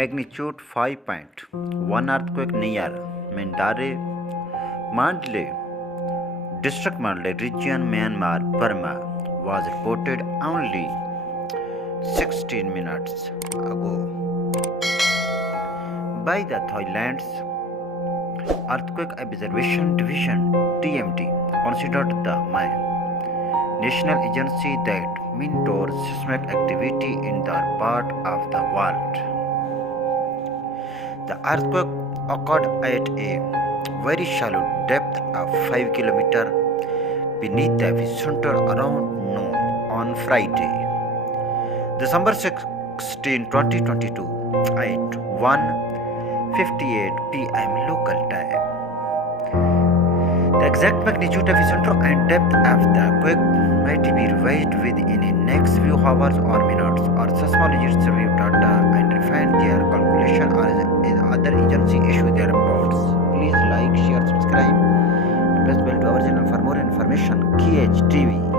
magnitude 5.1 earthquake near Mandare, Mandalay District, Mandalay Region, Myanmar, Burma was reported only 16 minutes ago by the Thailand's Earthquake Observation Division (TMD), considered the national agency that monitors seismic activity in that part of the world. The earthquake occurred at a very shallow depth of 5 km beneath the epicenter around noon on Friday, December 16, 2022 at 1:58 p.m. local time. The exact magnitude, epicenter and depth of the quake might be revised within the next few hours or minutes. Our seismologists review data and refine their calculation as other agencies issue their reports. Please like, share, subscribe, and press bell to our channel for more information. KH TV.